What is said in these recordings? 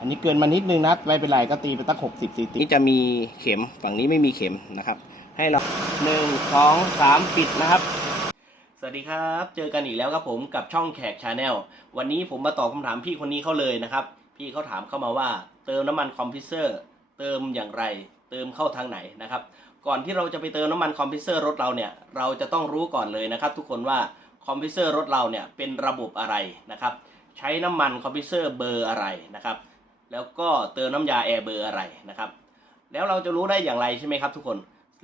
อันนี้เกินมานิดนึงนะไม่เป็นไรก็ตีไปตั้งหกสิบซีซีนี่จะมีเข็มฝั่งนี้ไม่มีเข็มนะครับ ให้เราหนึ่งสองสามปิดนะครับ สวัสดีครับ เจอกันอีกแล้วครับผมกับช่องแขกชาแนลวันนี้ผมมาตอบคำถามพี่คนนี้เขาเลยนะครับ พี่เขาถามเข้ามาว่า เติมน้ำมันคอมพิวเซอร์เติมอย่างไร เติมเข้าทางไหนนะครับ ก่อนที่เราจะไปเติมน้ำมันคอมพิวเซอร์รถเราเนี่ยเราจะต้องรู้ก่อนเลยนะครับ ทุกคนว่าคอมพิวเซอร์รถเราเนี่ยเป็นระบบอะไรนะครับ ใช้น้ำมันคอมพิวเซอร์เบอร์อะไรนะครับ แล้วก็เติมน้ำยาแอร์เบอร์อะไรนะครับ แล้วเราจะรู้ได้อย่างไรใช่ไหมครับทุกคน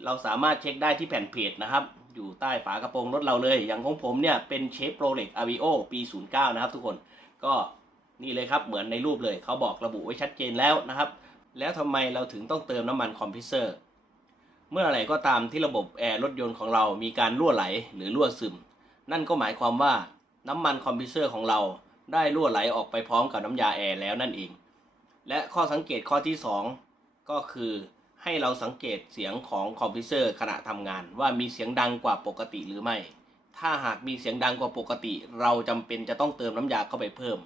เราสามารถเช็คได้ที่แผ่นเพจนะครับ อยู่ใต้ฝากระโปรงรถเราเลย อย่างของผมเนี่ยเป็นเชฟโรเล็กอาวิโอปี 09 นะครับทุกคนก็นี่เลยครับเหมือนในรูปเลยเขาบอกระบุไว้ชัดเจนแล้วนะครับ แล้วทำไมเราถึงต้องเติมน้ำมันคอมพิวเซอร์ เมื่อไหร่ก็ตามที่ระบบแอร์รถยนต์ของเรามีการรั่วไหลหรือรั่วซึม นั่นก็หมายความว่าน้ำมันคอมพิวเซอร์ของเราได้รั่วไหลออกไปพร้อมกับน้ำยาแอร์แล้วนั่นเอง และข้อสังเกตข้อที่ 2 ก็คือให้เราสังเกตเสียงของคอมพิวเซอร์ขณะทำงาน ว่ามีเสียงดังกว่าปกติหรือไม่ ถ้าหากมีเสียงดังกว่าปกติ เราจำเป็นจะต้องเติมน้ำยาเข้าไปเพิ่ม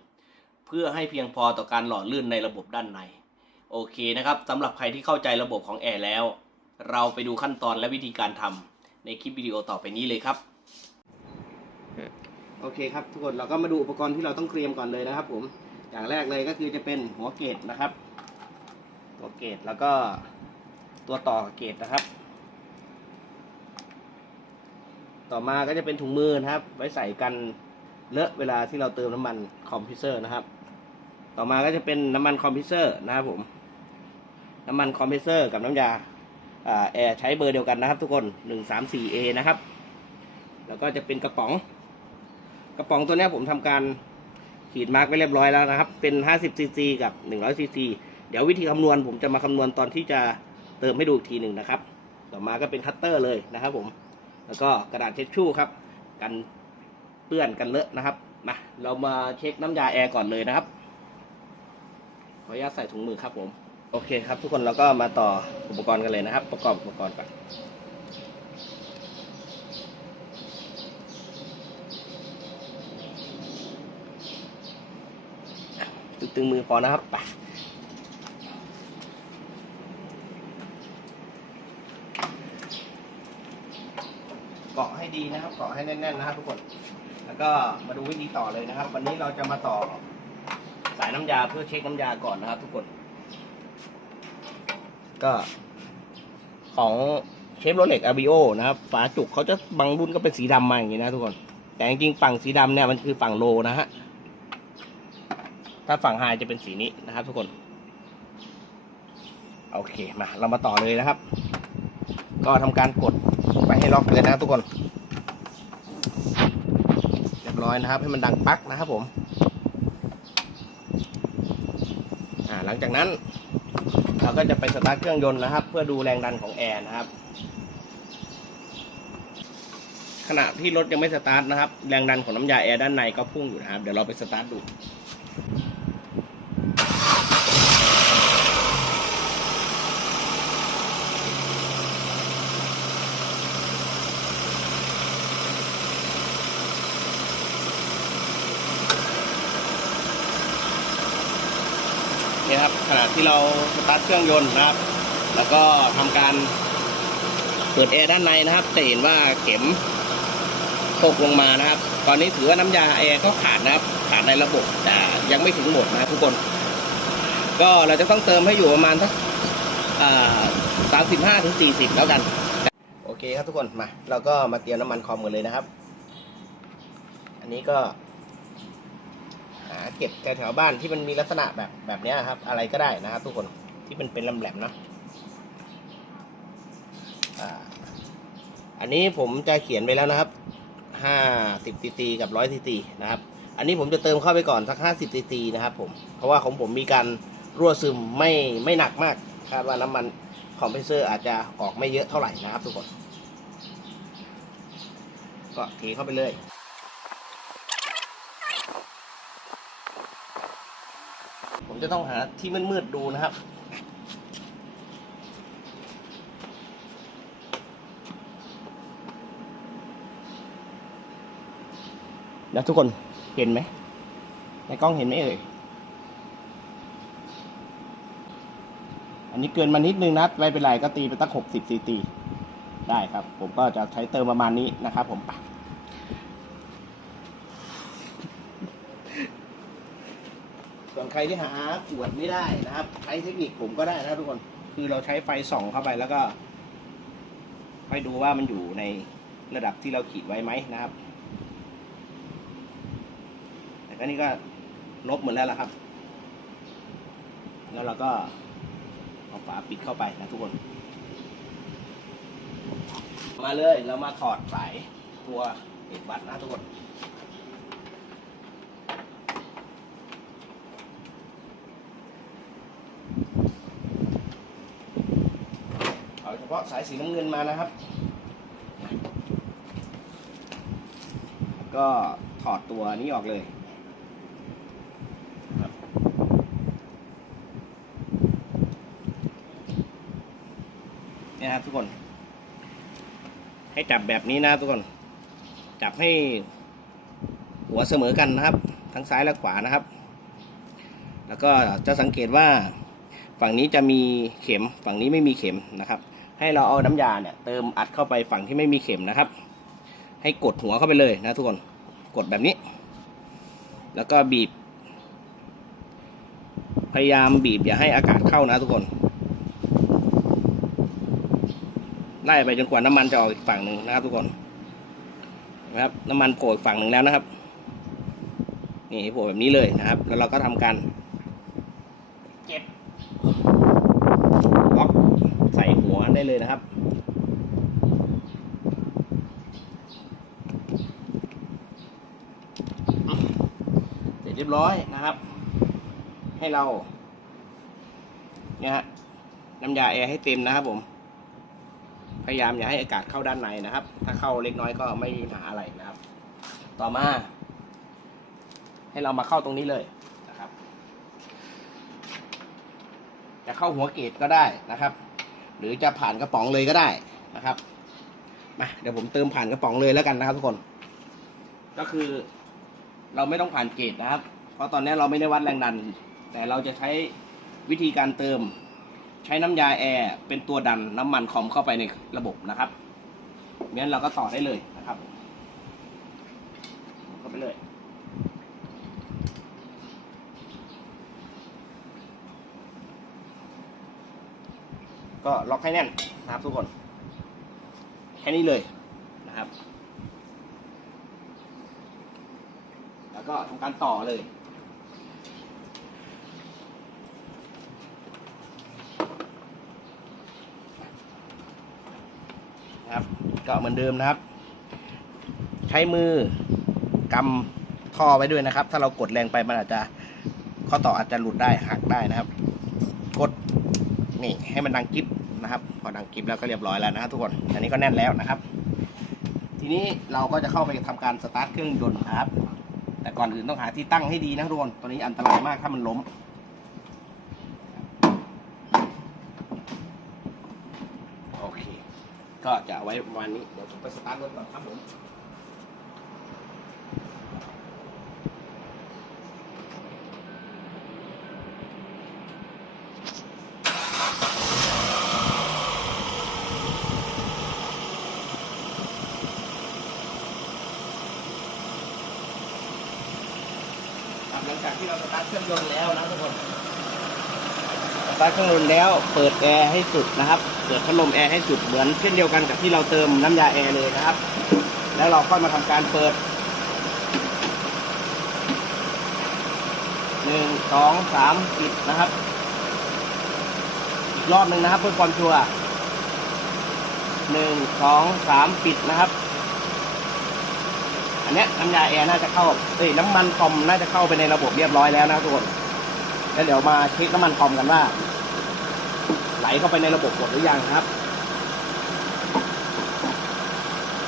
เพื่อให้เพียงพอต่อการหล่อลื่นในระบบด้านใน โอเคนะครับสำหรับใครที่เข้าใจระบบของแอร์แล้ว เราไปดูขั้นตอนและวิธีการทำในคลิปวิดีโอต่อไปนี้เลยครับโอเคครับทุกคนเราก็มาดูอุปกรณ์ที่เราต้องเตรียมก่อนเลยนะครับผม อย่างแรกเลยก็คือจะเป็นหัวเกตนะครับ หัวเกตแล้วก็ตัวต่อเกตนะครับ ต่อมาก็จะเป็นถุงมือนะครับ ไว้ใส่กันเลอะเวลาที่เราเติมน้ำมันคอมพิวเซอร์นะครับ ต่อมาก็จะเป็นน้ำมันคอมพิวเซอร์นะครับผม น้ำมันคอมพิวเซอร์กับน้ำยาอ่าแอร์ใช้เบอร์เดียวกันนะครับ ทุกคนหนึ่งสามสี่เอนะครับ แล้วก็จะเป็นกระป๋อง กระป๋องตัวนี้ผมทำการ ขีดมาร์กไว้เรียบร้อยแล้วนะครับ เป็น 50ซีซีกับ 100ซีซีเดี๋ยววิธีคำนวณผมจะมาคำนวณตอนที่จะเติมให้ดูอีกทีหนึ่งนะครับ ต่อมาก็เป็นคัตเตอร์เลยนะครับ ผม แล้วก็กระดาษเช็ดชู่ครับ กันเปื้อนกันเลอะนะครับ มา เรามาเช็คน้ำยาแอร์ก่อนเลยนะครับ ขออนุญาตใส่ถุงมือครับผม โอเคครับ ทุกคนเราก็มาต่ออุปกรณ์กันเลยนะครับ ประกอบอุปกรณ์ก่อน ตึงมือพอนะครับไปเกาะให้ดีนะครับ เกาะให้แน่นๆนะครับทุกคน แล้วก็มาดูวิธีต่อเลยนะครับ วันนี้เราจะมาต่อสายน้ำยาเพื่อเช็คน้ำยาก่อนนะครับ ทุกคน ก็ของเชฟโรเล็กอาบิโอนะครับ ฝาจุกเขาจะบางรุ่นก็เป็นสีดำมาอย่างนี้นะทุกคน แต่จริงๆฝั่งสีดำเนี่ยมันคือฝั่งโลนะฮะ ถ้าฝั่งไฮจะเป็นสีนี้นะครับ ทุกคน โอเคมาเรามาต่อเลยนะครับ ก็ทำการกดไปให้ล็อกเลยนะทุกคนเรียบร้อยนะครับ ให้มันดังปักนะครับผมหลังจากนั้น เราก็จะไปสตาร์ทเครื่องยนต์นะครับ เพื่อดูแรงดันของแอร์นะครับขณะที่รถยังไม่สตาร์ทนะครับ แรงดันของน้ำยาแอร์ด้านในก็พุ่งอยู่นะครับ เดี๋ยวเราไปสตาร์ทดู นี่ ครับขณะที่เราสตาร์ทเครื่องยนต์นะครับ แล้วก็ทำการเปิดแอร์ด้านในนะครับจะเห็นว่าเข็มตกลงมานะครับ ตอนนี้ถือว่าน้ำยาแอร์ก็ขาดนะครับ ขาดในระบบแต่ยังไม่ถึงหมดนะทุกคน ก็เราจะต้องเติมให้อยู่ประมาณสักสามสิบห้าถึงสี่สิบแล้วกัน โอเคครับทุกคนมา เราก็มาเตรียมน้ำมันคอมกันเลยนะครับ อันนี้ก็ หาเก็บแถวๆบ้านที่มันมีลักษณะแบบแบบนี้ครับ อะไรก็ได้นะครับ ทุกคนที่มันเป็นลแหลมๆนะอันนี้ผมจะเขียนไว้แล้วนะครับห้าสิบซีซีกับร้อยซีซีนะครับ อันนี้ผมจะเติมเข้าไปก่อนสักห้าสิบซีซีนะครับ ผม เพราะว่าของผมมีการรั่วซึมไม่ไม่หนักมาก คาดว่าน้ำมันคอมเพรสเซอร์อาจจะออกไม่เยอะเท่าไหร่นะครับ ทุกคน ก็เทเข้าไปเลย ผม จะต้องหาที่มืดๆดูนะครับแล้วทุกคนเห็นไหม ในกล้องเห็นไหมเอ่ย อันนี้เกินมานิดนึงนะไม่เป็นไรก็ตีไปตั้งหกสิบซีซีได้ครับ ผมก็จะใช้เติมประมาณนี้นะครับผมไปส่วน ใครที่หาขวดไม่ได้นะครับ ใช้เทคนิคผมก็ได้นะทุกคน คือเราใช้ไฟส่องเข้าไปแล้วก็ให้ดูว่ามันอยู่ในระดับที่เราขีดไว้ไหมนะครับแต่ก็นี่ก็ลบหมดแล้วละครับ แล้วเราก็เอาฝาปิดเข้าไปนะทุกคน มาเลยเรามาถอดสายตัวเอ็ดวัดนะทุกคน เอาเฉพาะ สายสีน้ำเงินมานะครับ ก็ถอดตัวนี้ออกเลยเนี่ยครับทุกคน ให้จับแบบนี้นะทุกคน จับให้หัวเสมอกันนะครับ ทั้งซ้ายและขวานะครับ แล้วก็จะสังเกตว่าฝั่งนี้จะมีเข็มฝั่งนี้ไม่มีเข็มนะครับ ให้เราเอาน้ำยาเนี่ยเติมอัดเข้าไปฝั่งที่ไม่มีเข็มนะครับ ให้กดหัวเข้าไปเลยนะทุกคนกดแบบนี้ แล้วก็บีบ พยายามบีบอย่าให้อากาศเข้านะทุกคนไล่ไปจนกว่าน้ำมันจะออกอีกฝั่งหนึ่งนะครับ ทุกคนนะครับ น้ำมันโผล่อีกฝั่งหนึ่งแล้วนะครับ นี่โผล่แบบนี้เลยนะครับ แล้วเราก็ทำการเก็บล็อกใส่หัว ได้เลยนะครับ เสร็จเรียบร้อยนะครับ ให้เรา เนี่ยฮะน้ำยาแอร์ให้เต็มนะครับผม พยายามอย่าให้อากาศเข้าด้านในนะครับ ถ้าเข้าเล็กน้อยก็ไม่มีปัญหาอะไรนะครับ ต่อมา ให้เรามาเข้าตรงนี้เลยนะครับ จะเข้าหัวเกตก็ได้นะครับ หรือจะผ่านกระป๋องเลยก็ได้นะครับมาเดี๋ยวผมเติมผ่านกระป๋องเลยแล้วกันนะครับทุกคน ก็คือ เราไม่ต้องผ่านเกตนะครับ เพราะตอนนี้เราไม่ได้วัดแรงดัน แต่เราจะใช้วิธีการเติม ใช้น้ำยาแอร์เป็นตัวดันน้ำมันคอมเข้าไปในระบบนะครับงั้นเราก็ต่อได้เลยนะครับเข้าไปเลย ก็ล็อกให้แน่นนะครับทุกคน แค่นี้เลยนะครับ แล้วก็ทำการต่อเลยนะครับก็เหมือนเดิมนะครับ ใช้มือกำท่อไว้ด้วยนะครับ ถ้าเรากดแรงไปมันอาจจะข้อต่ออาจจะหลุดได้หักได้นะครับ นี่ให้มันดังกิฟนะครับ พอดังกิฟแล้วก็เรียบร้อยแล้วนะครับทุกคน อันนี้ก็แน่นแล้วนะครับ ทีนี้เราก็จะเข้าไปทำการสตาร์ทเครื่องยนต์นะครับ แต่ก่อนอื่นต้องหาที่ตั้งให้ดีนะทุกคนตัวนี้อันตรายมากถ้ามันล้มโอเค ก็จะไว้ประมาณนี้ เดี๋ยวผมไปสตาร์ทรถก่อนครับผม ครับหลังจากที่เราสตาร์ทเครื่องยนต์แล้วนะทุกคน สตาร์ท เครื่องแล้วเปิดแอร์ให้สุดนะครับ เปิดพัดลมแอร์ให้สุดเหมือนเช่นเดียวกันกับที่เราเติมน้ำยาแอร์เลยนะครับ แล้วเราก็มาทำการเปิดหนึ่งสองสามปิดนะครับ อีกรอบหนึ่งนะครับ เพื่อความชัวร์หนึ่งสองสามปิดนะครับ อันนี้น้ำยาแอร์น่าจะเข้าเอ้ยน้ำมันคอมน่าจะเข้าไปในระบบเรียบร้อยแล้วนะทุกคนแล้วเดี๋ยวมาเช็คน้ำมันคอมกันว่า เข้าไปในระบบหมดหรือยังครับ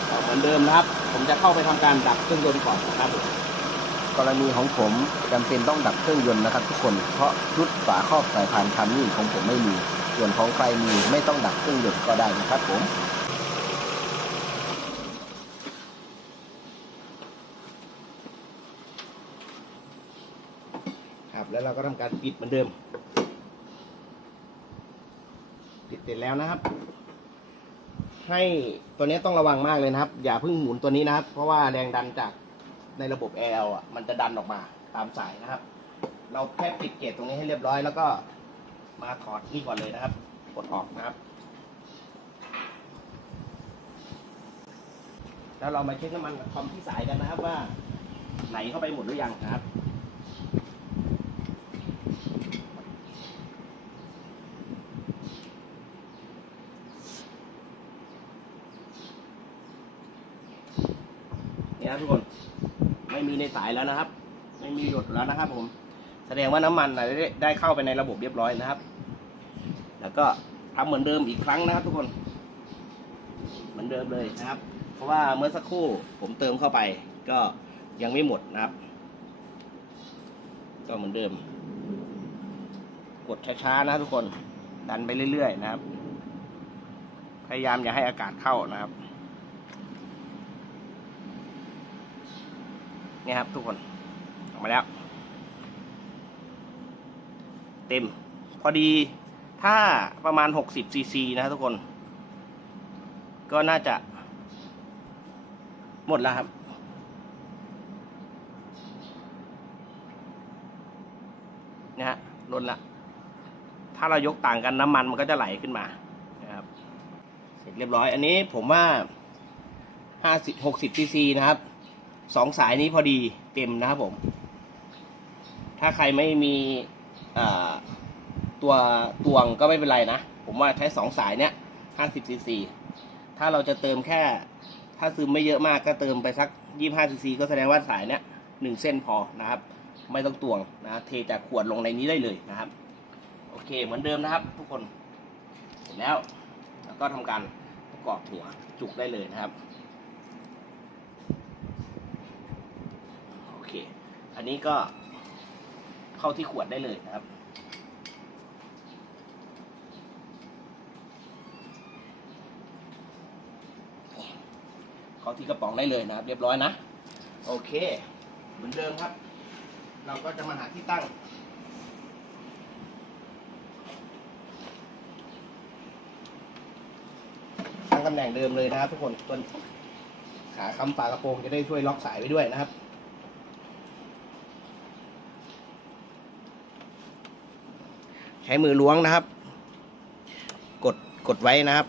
ก็เหมือนเดิมนะครับ ผมจะเข้าไปทำการดับเครื่องยนต์ก่อนนะครับกรณีของผมจำเป็นต้องดับเครื่องยนต์นะครับทุกคนเพราะชุดฝาครอบสายพานคันนี้ของผมไม่มีส่วนของใครมีไม่ต้องดับเครื่องยนต์ก็ได้นะครับผมครับแล้วเราก็ทำการปิดเหมือนเดิม ติดเสร็จแล้วนะครับ ให้ตัวนี้ต้องระวังมากเลยนะครับ อย่าเพิ่งหมุนตัวนี้นะครับ เพราะว่าแรงดันจากในระบบแอร์อะมันจะดันออกมาตามสายนะครับ เราแค่ปิดเกจตรงนี้ให้เรียบร้อย แล้วก็มาถอดนี่ก่อนเลยนะครับกดออกนะครับ แล้วเรามาเช็คน้ำมันกับคอมที่สายกันนะครับว่าไหลเข้าไปหมดหรือยังนะครับ นะทุกคน ไม่มีในสายแล้วนะครับ ไม่มีหยดแล้วนะครับ ผม แสดงว่าน้ำมันได้ได้เข้าไปในระบบเรียบร้อยนะครับ แล้วก็ทำเหมือนเดิมอีกครั้งนะครับ ทุกคน เหมือนเดิมเลยนะครับ เพราะว่าเมื่อสักครู่ผมเติมเข้าไป ก็ยังไม่หมดนะครับ ก็เหมือนเดิม กดช้าๆนะทุกคน ดันไปเรื่อยๆนะครับ พยายามอย่าให้อากาศเข้านะครับ เนี่ยครับทุกคนออกมาแล้ว เต็ม พอดีถ้าประมาณ 60 ซีซีนะครับทุกคน ก็น่าจะ หมดแล้วครับ นะฮะล้นละ ถ้าเรายกต่างกันน้ำมันมันก็จะไหลขึ้นมานะครับ เสร็จเรียบร้อย อันนี้ผมว่า 50 60ซีซีนะครับ สองสายนี้พอดีเต็มนะครับผม ถ้าใครไม่มีตัวตวงก็ไม่เป็นไรนะ ผมว่าใช้สองสายเนี้ย50ซีซีถ้าเราจะเติมแค่ ถ้าซึมไม่เยอะมากก็เติมไปสัก25ซีซีก็แสดงว่าสายเนี้ยหนึ่งเส้นพอนะครับ ไม่ต้องตวงนะเทจากขวดลงในนี้ได้เลยนะครับ โอเคเหมือนเดิมนะครับ ทุกคนเสร็จแล้วแล้วก็ทำการประกอบหัวจุกได้เลยนะครับ โอเค อั นนี้ก็เข้าที่ขวดได้เลยนะครับ เข้าที่กระป๋องได้เลยนะครับ เรียบร้อยนะ โอเค เหมือนเดิมครับ เราก็จะมาหาที่ตั้งตั้งตำแหน่งเดิมเลยนะครับทุกคนต้นขาคำฝากระโปรงจะได้ช่วยล็อกสายไว้ด้วยนะครับ ใช้มือล้วงนะครับ กดกดไว้นะครับ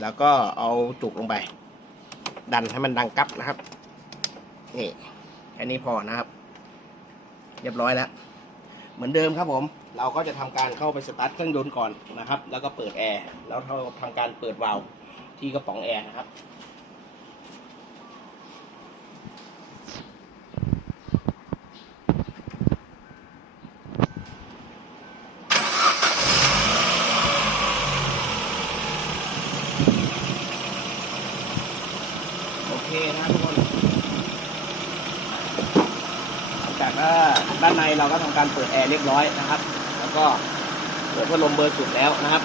แล้วก็เอาจุกลงไป ดันให้มันดังกั๊บนะครับ นี่แค่นี้พอนะครับ เรียบร้อยแล้ว เหมือนเดิมครับผม เราก็จะทำการเข้าไปสตาร์ทเครื่องยนต์ก่อนนะครับ แล้วก็เปิดแอร์แล้วเราทำการเปิดวาล์วที่กระป๋องแอร์นะครับ โอเคนะครับทุกคนหลังจากว่าด้านใน เราก็ทำการเปิดแอร์เรียบร้อยนะครับ แล้วก็เปิดพัดลมเบอร์สุดแล้วนะครับ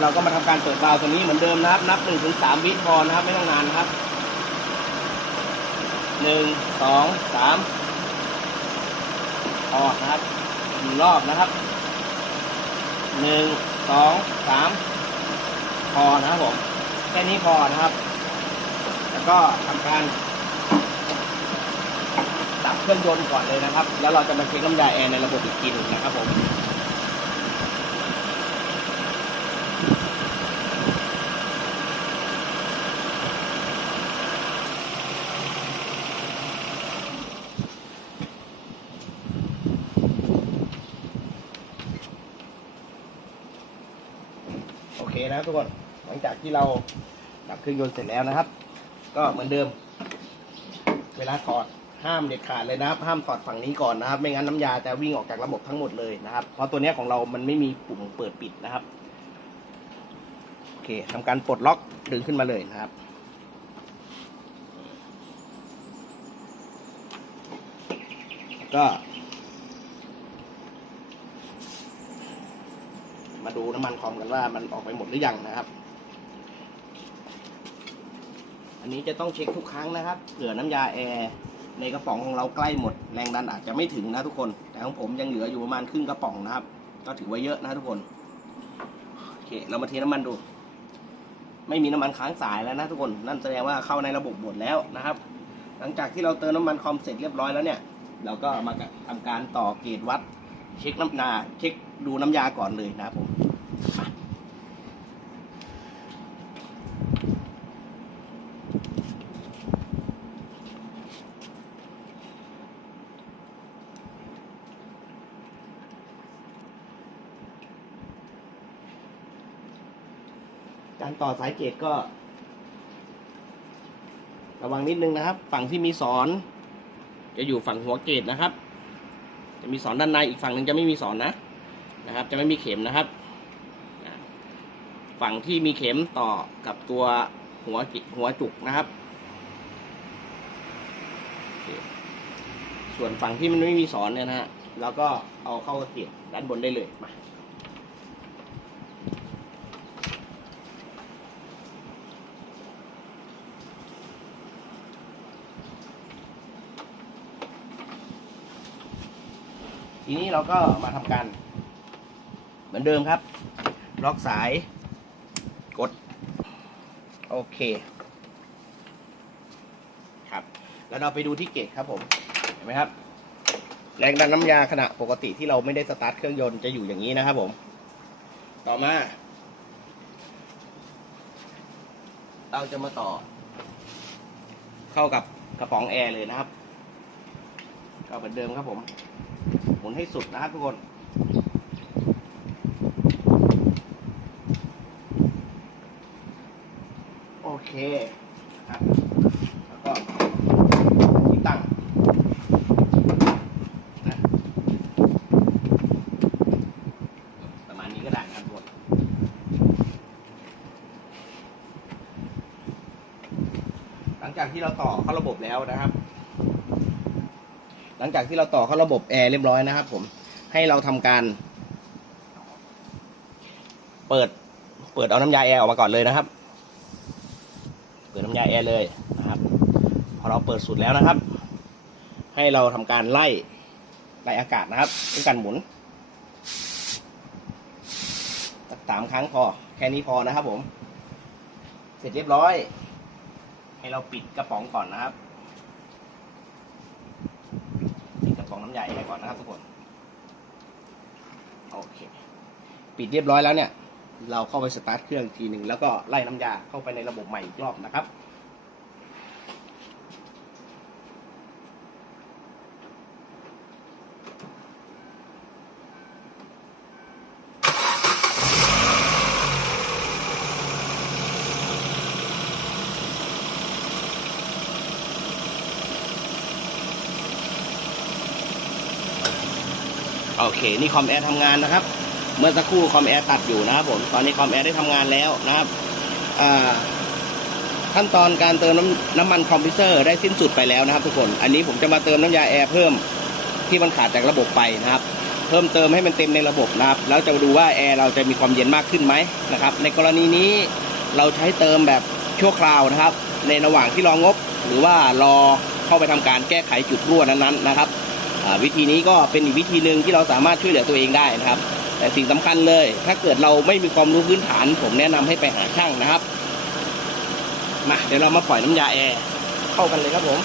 เราก็มาทำการเปิดวาล์วตัวนี้เหมือนเดิมนะครับ นับหนึ่งถึงสามวิพอนะครับ ไม่ต้องนานนะครับหนึ่งสองสามพอนะครับหนึ่งรอบนะครับหนึ่งสองสามพอนะครับผมแค่นี้พอนะครับ แล้วก็ทำการ เครื่องยนต์ก่อนเลยนะครับ แล้วเราจะมาเช็คน้ำยาแอร์ในระบบอีกทีหนึงนะครับผมโอเคนะทุกคนหลังจากที่เราดับเครื่องยนต์เสร็จแล้วนะครับ ก็เหมือนเดิม เวลาถอด ห้ามเด็ดขาดเลยนะครับห้ามถอดฝั่งนี้ก่อนนะครับ ไม่งั้นน้ำยาจะวิ่งออกจากระบบทั้งหมดเลยนะครับ เพราะตัวนี้ของเรามันไม่มีปุ่มเปิดปิดนะครับโอเคทำการปลดล็อกดึงขึ้นมาเลยนะครับก็ มาดูน้ำมันคอมกันว่ามันออกไปหมดหรือยังนะครับ อันนี้จะต้องเช็คทุกครั้งนะครับเผื่อน้ำยาแอร์ ในกระป๋องของเราใกล้หมด แรงดันอาจจะไม่ถึงนะทุกคน แต่ของผมยังเหลืออยู่ประมาณครึ่งกระป๋องนะครับ ก็ถือว่าเยอะนะทุกคนโอเค เรามาเทน้ำมันดู ไม่มีน้ำมันค้างสายแล้วนะทุกคนนั่นแสดงว่าเข้าในระบบหมดแล้วนะครับ หลังจากที่เราเติมน้ำมันคอมเสร็จเรียบร้อยแล้วเนี่ย เราก็มาทำการต่อเกจวัด เช็คน้ำนาเช็คดูน้ำยาก่อนเลยนะครับผม ต่อสายเกจก็ ระวังนิดนึงนะครับ ฝั่งที่มีสอน จะอยู่ฝั่งหัวเกจนะครับ จะมีสอนด้านในอีกฝั่งหนึ่งจะไม่มีสอนนะนะครับ จะไม่มีเข็มนะครับ ฝั่งที่มีเข็มต่อกับตัวหัวกิหัวจุกนะครับ ส่วนฝั่งที่มันไม่มีสอนเนี่ยนะฮะเราก็เอาเข้ากระเกียบด้านบนได้เลยมา ทีนี้เราก็มาทำการ เหมือนเดิมครับ ล็อกสาย กด โอเคครับ แล้วเราไปดูที่เกจครับผม เห็นไหมครับ แรงดันน้ำยาขณะปกติที่เราไม่ได้สตาร์ทเครื่องยนต์จะอยู่อย่างนี้นะครับผม ต่อมา เราจะมาต่อ เข้ากับกระป๋องแอร์เลยนะครับ ก็เหมือนเดิมครับผม หมุนให้สุดนะครับทุกคน โอเคครับแล้วก็ที่ตั้งนะประมาณนี้ก็ได้นะครับทุกคนหลังจากที่เราต่อเข้าระบบแล้วนะครับ งจากที่เราต่อเข้าระบบแอร์เรียบร้อยนะครับ ผมให้เราทำการ เปิด เปิดเอาน้ำยาแอร์ออกมาก่อนเลยนะครับ เปิดน้ำยาแอร์เลยนะครับพอเราเปิดสุดแล้วนะครับ ให้เราทำการไล่ไล่อากาศนะครับด้วยการหมุนสักสามครั้งพอแค่นี้พอนะครับ ผม เสร็จเรียบร้อย ให้เราปิดกระป๋องก่อนนะครับ ของน้ำยาแอร์ก่อนนะครับทุกคน โอเค ปิดเรียบร้อยแล้วเนี่ย เราเข้าไปสตาร์ทเครื่องทีหนึ่งแล้วก็ไล่น้ำยาเข้าไปในระบบใหม่อีกรอบนะครับ โอเค นี่คอมแอร์ทำงานนะครับ เมื่อสักครู่คอมแอร์ตัดอยู่นะครับผม ตอนนี้คอมแอร์ได้ทำงานแล้วนะครับขั้นตอนการเติมน้ำน้ำมันคอมพิวเซอร์ได้สิ้นสุดไปแล้วนะครับ ทุกคน อันนี้ผมจะมาเติมน้ำยาแอร์เพิ่มที่มันขาดจากระบบไปนะครับ เพิ่มเติมให้มันเต็มในระบบนะครับ แล้วจะดูว่าแอร์เราจะมีความเย็นมากขึ้นไหมนะครับ ในกรณีนี้เราใช้เติมแบบชั่วคราวนะครับ ในระหว่างที่รองบ หรือว่ารอเข้าไปทำการแก้ไขจุดรั่วนั้นๆนะครับ วิธีนี้ก็เป็นอีกวิธีหนึ่งที่เราสามารถช่วยเหลือตัวเองได้นะครับ แต่สิ่งสำคัญเลย ถ้าเกิดเราไม่มีความรู้พื้นฐาน ผมแนะนำให้ไปหาช่างนะครับมาเดี๋ยวเรามาปล่อยน้ำยาแอร์เข้ากันเลยครับผม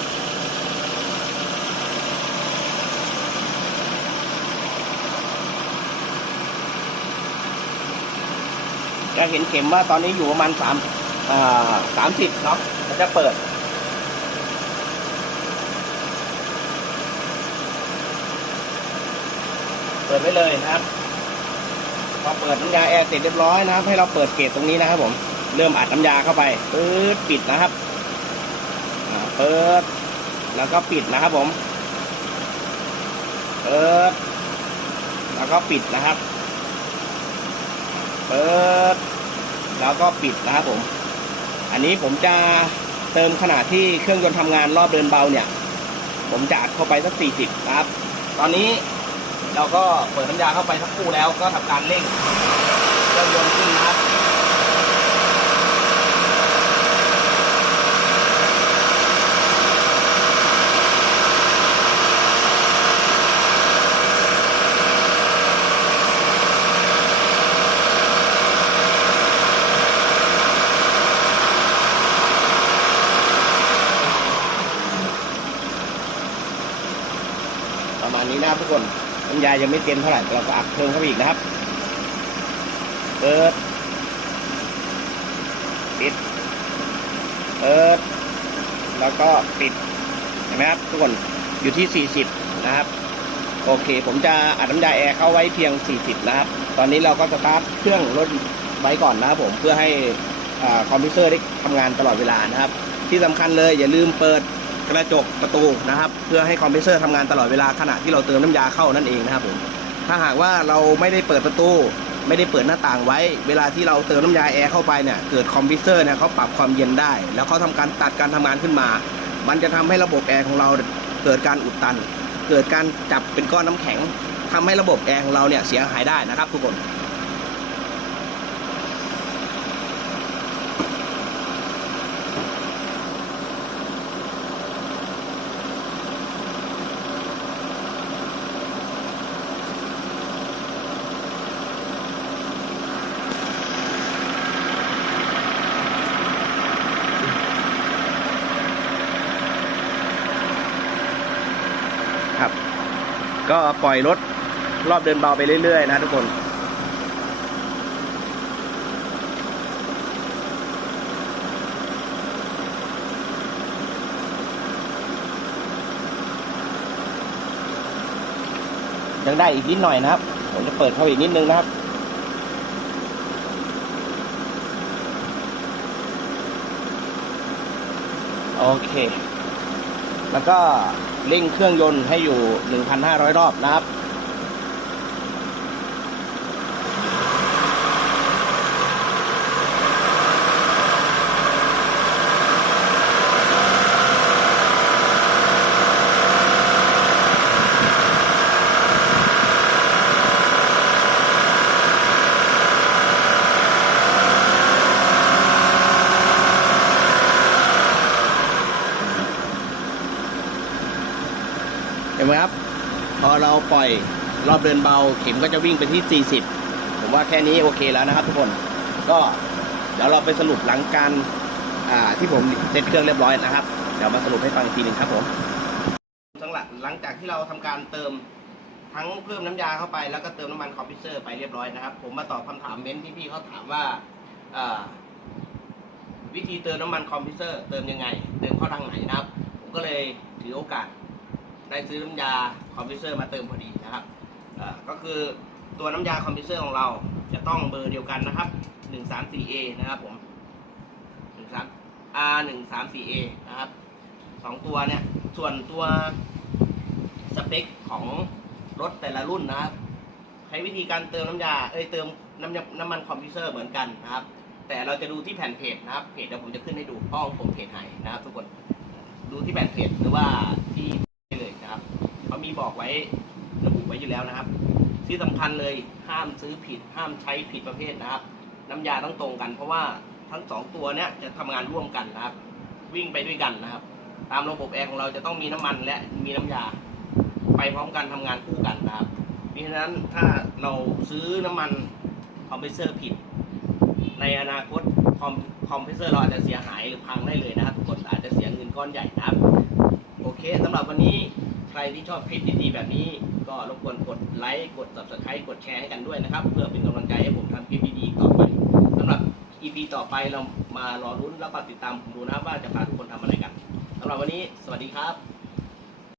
จะเห็นเข็มว่าตอนนี้อยู่ประมาณสามสามสิบเนาะมันจะเปิด ปิดไว้เลยนะครับพอเปิดน้ำยาแอร์เสร็จเรียบร้อยนะครับ ให้เราเปิดเกจตรงนี้นะครับ ผม เริ่มอัดน้ำยาเข้าไปปื๊ดปิดนะครับเปิด แล้วก็ปิดนะครับผม เปิด แล้วก็ปิดนะครับ เปิด แล้วก็ปิดนะครับผม อันนี้ผมจะเติมขนาดที่เครื่องยนต์ทำงานรอบเดินเบาเนี่ย ผมจะอัดเข้าไปสักสี่สิบนะครับ ตอนนี้ เราก็เปิดน้ำยาเข้าไปสักครู่แล้วก็ทำการเร่งเครื่องยนต์ขึ้นนะครับ ทุกคนน้ำ ยายังไม่เต็มเท่าไหร่เราก็อัดเพิ่มเข้าไปอีกนะครับ เปิด ปิด เปิด แล้วก็ปิด เห็นไหมครับทุกคน อยู่ที่ 40 นะครับ โอเค ผมจะอัดน้ำยาแอร์เข้าไว้เพียง 40 นะครับ ตอนนี้เราก็สตาร์ทเครื่องรถไว้ก่อนนะครับผม เพื่อให้อคอมพิวเตอร์ได้ทำงานตลอดเวลานะครับ ที่สำคัญเลยอย่าลืมเปิด กระจกประตูนะครับ เพื่อให้คอมเพิวเตอร์ทำงานตลอดเวลาขณะที่เราเติมน้ำยาเข้านั่นเองนะครับผมถ้าหากว่าเราไม่ได้เปิดประตู ไม่ได้เปิดหน้าต่างไว้ เวลาที่เราเติมน้ำยาแอร์เข้าไปเนี่ยเกิดคอมเพิวเตอร์เนี่ยเขาปรับความเย็นได้ แล้วเขาทำการตัดการทำงานขึ้นมา มันจะทำให้ระบบแอร์ของเราเกิดการอุดตัน เกิดการจับเป็นก้อนน้ำแข็งทำให้ระบบแอร์ของเราเนี่ยเสียหายได้นะครับทุกคน ก็ปล่อยรถรอบเดินเบาไปเรื่อยๆนะทุกคนยังได้อีกนิดหน่อยนะครับ ผมจะเปิดเข้าอีกนิดนึงนะครับ โอเค แล้วก็เร่งเครื่องยนต์ให้อยู่ 1,500 รอบนะครับ เห็นไหมครับ พอเรา ปล่อย รอบเดินเบา เข็มก็จะวิ่งไปที่ 40 ผมว่าแค่นี้โอเคแล้วนะครับทุกคน ก็เดี๋ยวเราไปสรุปหลังการอ่าที่ผมเซ็ตเครื่องเรียบร้อยนะครับ เดี๋ยวมาสรุปให้ฟังอีกทีหนึ่งครับผมสำหรับหลังจากที่เราทำการเติมทั้งเพิ่มน้ำยาเข้าไปแล้วก็เติมน้ำมันคอมพิวเซอร์ไปเรียบร้อยนะครับ ผมมาตอบคำถามเม้นท์ที่พี่เขาถามว่าอ่าวิธีเติมน้ำมันคอมพิวเซอร์เติมยังไง เติมเข้าทางไหนนะครับ ผมก็เลยถือโอกาส ได้ซื้อน้ำยาคอมพิวเซอร์มาเติมพอดีนะครับก็คือตัวน้ำยาคอมพิวเซอร์ของเราจะต้องเบอร์เดียวกันนะครับ 134A นะครับผม13 R 134A นะครับสองตัวเนี่ยส่วนตัวสเปคของรถแต่ละรุ่นนะครับใช้วิธีการเติมน้ำยาเอ้ยเติมน้ำน้ำมันคอมพิวเซอร์เหมือนกันนะครับ แต่เราจะดูที่แผ่นเพจนะครับเพจเดี๋ยวผมจะขึ้นให้ดูเพราะของผมเพจไหนนะครับ ทุกคนดูที่แผ่นเพจหรือว่าที่ อยู่แล้วนะครับ ที่สำคัญเลยห้ามซื้อผิด ห้ามใช้ผิดประเภทนะครับ น้ำยาต้องตรงกัน เพราะว่าทั้งสองตัวเนี้ยจะทำงานร่วมกันนะครับ วิ่งไปด้วยกันนะครับ ตามระบบแอร์ของเราจะต้องมีน้ำมันและมีน้ำยา ไปพร้อมกันทำงานคู่กันนะครับเพราะฉะนั้นถ้าเราซื้อน้ำมันคอมเพรสเซอร์ผิด ในอนาคตคอมคอมเพรสเซอร์เราอาจจะเสียหายหรือพังได้เลยนะครับทุกคนอาจจะเสียเงินก้อนใหญ่นะครับ โอเคสำหรับวันนี้ ใครที่ชอบคลิปดีๆแบบนี้ ก็รบกวนกดไลค์กด subscribe กดแชร์ให้กันด้วยนะครับ เพื่อเป็นกำลังใจให้ผมทำคลิปดีๆต่อไปสำหรับ EP ต่อไปเรามารอรุ้นแล้วก็ติดตามผมดูนะครับว่าจะพาทุกคนทำอะไรกันสำหรับวันนี้ สวัสดีครับ